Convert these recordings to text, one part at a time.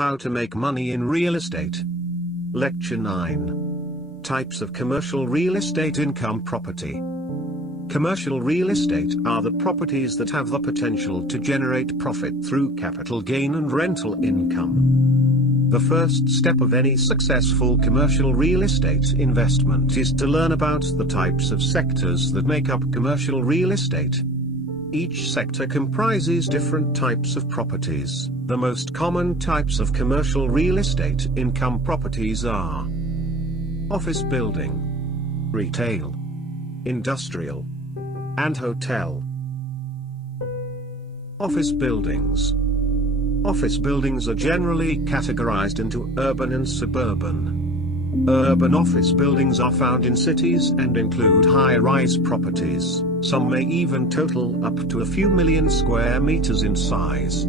How to Make Money in Real Estate. Lecture 9. Types of Commercial Real Estate Income Property. Commercial real estate are the properties that have the potential to generate profit through capital gain and rental income. The first step of any successful commercial real estate investment is to learn about the types of sectors that make up commercial real estate. Each sector comprises different types of properties. The most common types of commercial real estate income properties are office building, retail, industrial, and hotel. Office buildings. Office buildings are generally categorized into urban and suburban. Urban office buildings are found in cities and include high-rise properties. Some may even total up to a few million square meters in size.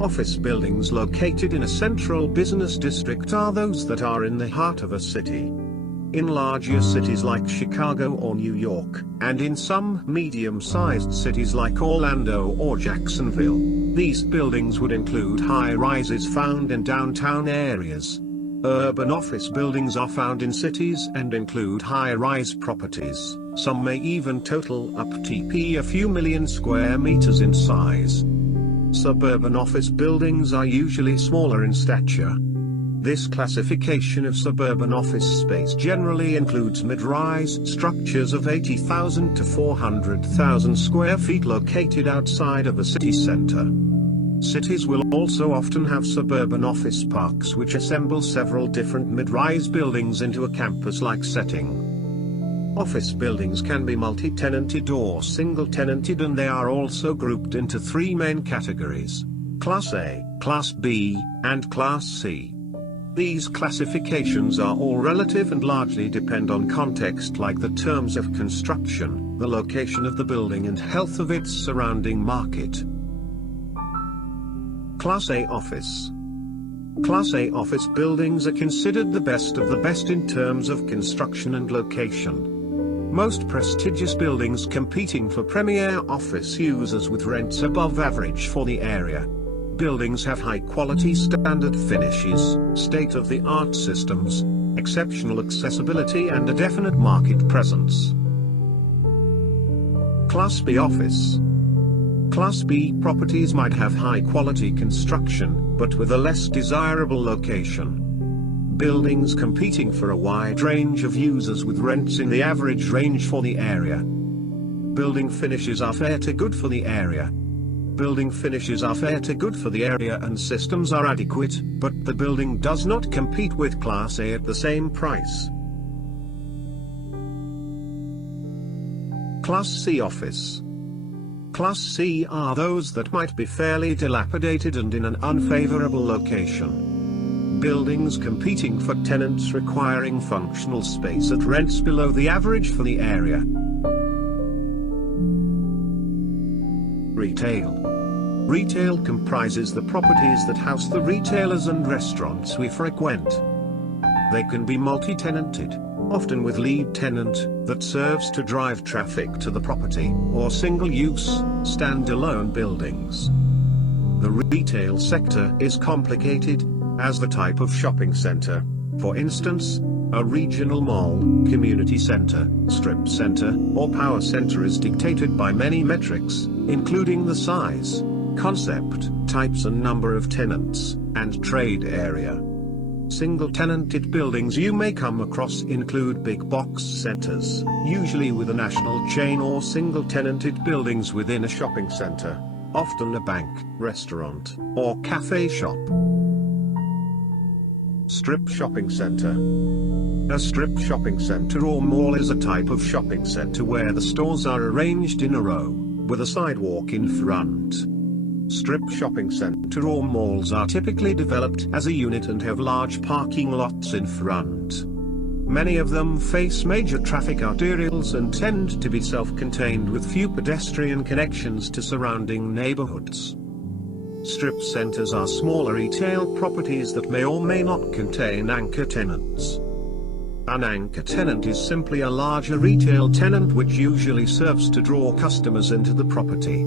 Office buildings located in a central business district are those that are in the heart of a city. In larger cities like Chicago or New York, and in some medium-sized cities like Orlando or Jacksonville, these buildings would include high-rises found in downtown areas. Urban office buildings are found in cities and include high-rise properties. Some may even total up to a few million square meters in size. Suburban office buildings are usually smaller in stature. This classification of suburban office space generally includes mid-rise structures of 80,000 to 400,000 square feet located outside of a city center. Cities will also often have suburban office parks which assemble several different mid-rise buildings into a campus-like setting. Office buildings can be multi-tenanted or single-tenanted, and they are also grouped into three main categories: Class A, Class B, and Class C. These classifications are all relative and largely depend on context, like the terms of construction, the location of the building, and health of its surrounding market. Class A office. Class A office buildings are considered the best of the best in terms of construction and location. Most prestigious buildings competing for premier office users with rents above average for the area. Buildings have high-quality standard finishes, state-of-the-art systems, exceptional accessibility, and a definite market presence. Class B office. Class B properties might have high-quality construction, but with a less desirable location. Buildings competing for a wide range of users with rents in the average range for the area. Building finishes are fair to good for the area. Building finishes are fair to good for the area and systems are adequate, but the building does not compete with Class A at the same price. Class C office. Class C are those that might be fairly dilapidated and in an unfavorable location. Buildings competing for tenants requiring functional space at rents below the average for the area. Retail. Retail comprises the properties that house the retailers and restaurants we frequent. They can be multi-tenanted, often with lead tenant that serves to drive traffic to the property, or single-use, stand-alone buildings. The retail sector is complicated, as the type of shopping center. For instance, a regional mall, community center, strip center, or power center is dictated by many metrics, including the size, concept, types and number of tenants, and trade area. Single-tenanted buildings you may come across include big box centers, usually with a national chain, or single-tenanted buildings within a shopping center, often a bank, restaurant, or cafe shop. Strip shopping center. A strip shopping center or mall is a type of shopping center where the stores are arranged in a row, with a sidewalk in front. Strip shopping center or malls are typically developed as a unit and have large parking lots in front. Many of them face major traffic arterials and tend to be self-contained with few pedestrian connections to surrounding neighborhoods. Strip centers are smaller retail properties that may or may not contain anchor tenants. An anchor tenant is simply a larger retail tenant which usually serves to draw customers into the property.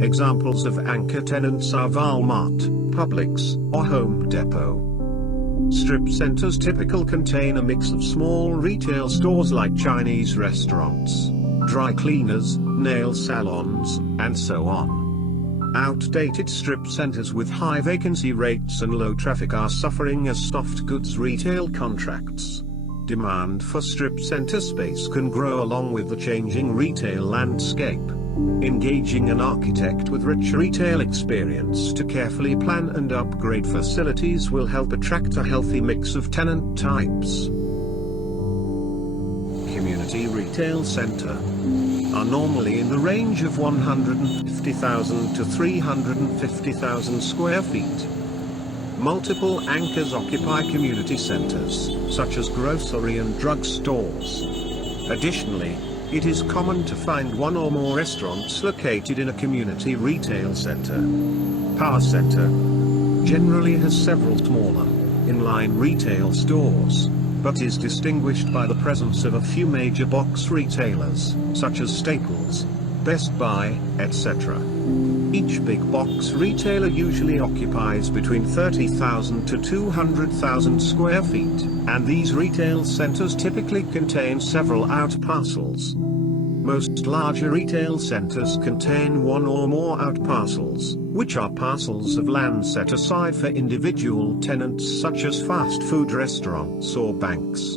Examples of anchor tenants are Walmart, Publix, or Home Depot. Strip centers typically contain a mix of small retail stores like Chinese restaurants, dry cleaners, nail salons, and so on. Outdated strip centers with high vacancy rates and low traffic are suffering as soft goods retail contracts. Demand for strip center space can grow along with the changing retail landscape. Engaging an architect with rich retail experience to carefully plan and upgrade facilities will help attract a healthy mix of tenant types. Community retail center are normally in the range of 150,000 to 350,000 square feet. Multiple anchors occupy community centers, such as grocery and drug stores. Additionally, it is common to find one or more restaurants located in a community retail center. Power Center generally has several smaller, inline retail stores, but is distinguished by the presence of a few major box retailers, such as Staples, Best Buy, etc. Each big box retailer usually occupies between 30,000 to 200,000 square feet, and these retail centers typically contain several out parcels. Most larger retail centers contain one or more out parcels, which are parcels of land set aside for individual tenants such as fast food restaurants or banks.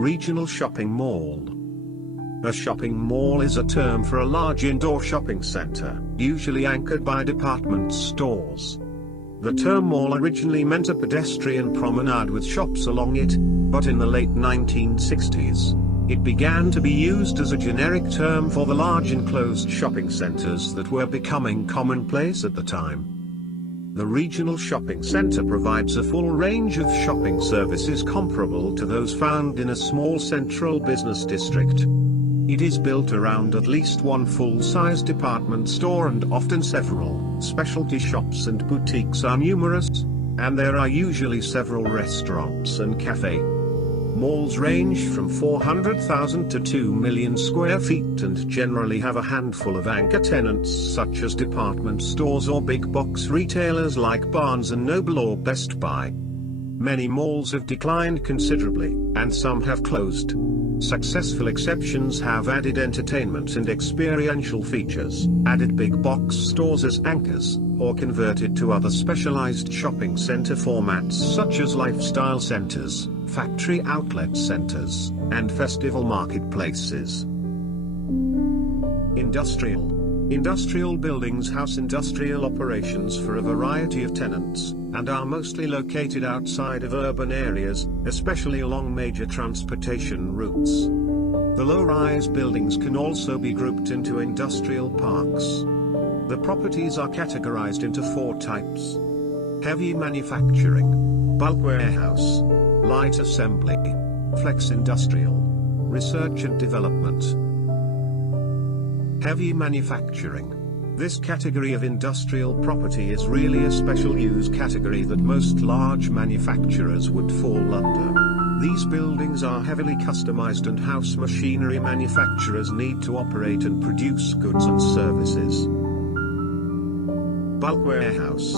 Regional shopping mall. A shopping mall is a term for a large indoor shopping center, usually anchored by department stores. The term mall originally meant a pedestrian promenade with shops along it, but in the late 1960s, it began to be used as a generic term for the large enclosed shopping centers that were becoming commonplace at the time. The regional shopping center provides a full range of shopping services comparable to those found in a small central business district. It is built around at least one full-size department store, and often several specialty shops and boutiques are numerous, and there are usually several restaurants and cafes. Malls range from 400,000 to 2 million square feet and generally have a handful of anchor tenants such as department stores or big box retailers like Barnes & Noble or Best Buy. Many malls have declined considerably, and some have closed. Successful exceptions have added entertainment and experiential features, added big box stores as anchors, or converted to other specialized shopping center formats such as lifestyle centers, factory outlet centers, and festival marketplaces. Industrial buildings house industrial operations for a variety of tenants, and are mostly located outside of urban areas, especially along major transportation routes. The low-rise buildings can also be grouped into industrial parks. The properties are categorized into 4 types: heavy manufacturing, bulk warehouse, light assembly, flex industrial, research and development. Heavy manufacturing. This category of industrial property is really a special use category that most large manufacturers would fall under. These buildings are heavily customized and house machinery manufacturers need to operate and produce goods and services. Bulk warehouse.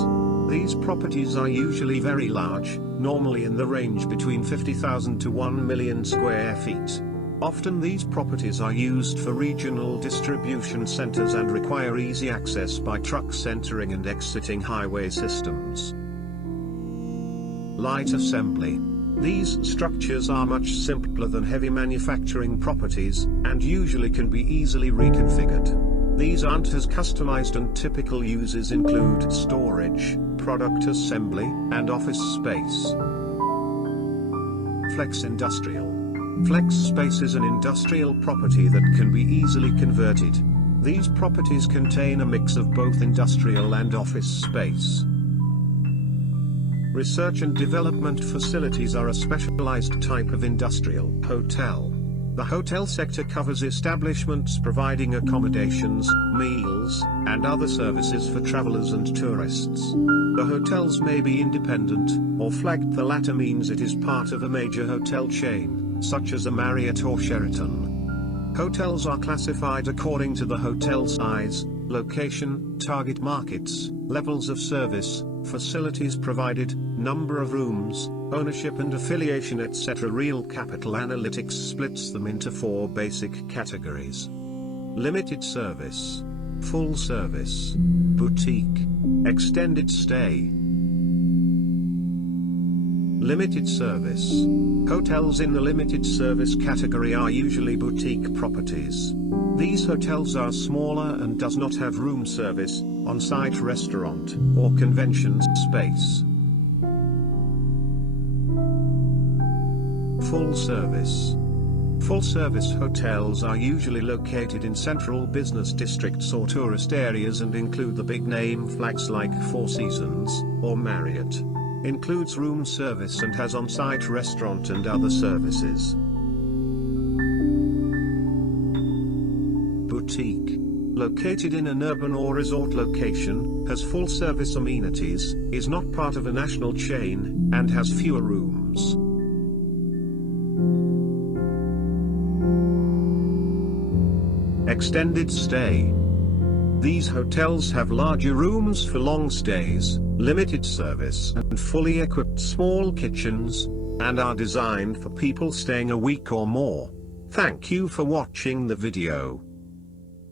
These properties are usually very large, normally in the range between 50,000 to 1 million square feet. Often these properties are used for regional distribution centers and require easy access by trucks entering and exiting highway systems. Light assembly. These structures are much simpler than heavy manufacturing properties, and usually can be easily reconfigured. These aren't as customized, and typical uses include storage, product assembly, and office space. Flex industrial. Flex space is an industrial property that can be easily converted. These properties contain a mix of both industrial and office space. Research and development facilities are a specialized type of industrial hotel. The hotel sector covers establishments providing accommodations, meals, and other services for travelers and tourists. The hotels may be independent, or flagged. The latter means it is part of a major hotel chain, such as a Marriott or Sheraton. Hotels are classified according to the hotel size, location, target markets, Levels of service, facilities provided, number of rooms, ownership and affiliation etc. Real Capital Analytics splits them into 4 basic categories: limited service, full service, boutique, extended stay. Limited service. Hotels in the limited service category are usually boutique properties. These hotels are smaller and does not have room service, on-site restaurant, or convention space. Full service. Full-service hotels are usually located in central business districts or tourist areas and include the big-name flags like Four Seasons or Marriott. Includes room service and has on-site restaurant and other services. Boutique. Located in an urban or resort location, has full-service amenities, is not part of a national chain, and has fewer rooms. Extended stay. These hotels have larger rooms for long stays, limited service and fully equipped small kitchens, and are designed for people staying a week or more. Thank you for watching the video.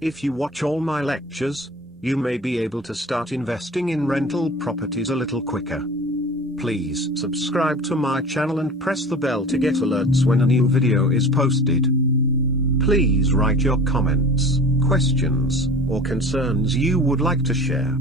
If you watch all my lectures, you may be able to start investing in rental properties a little quicker. Please subscribe to my channel and press the bell to get alerts when a new video is posted. Please write your comments, questions, or concerns you would like to share.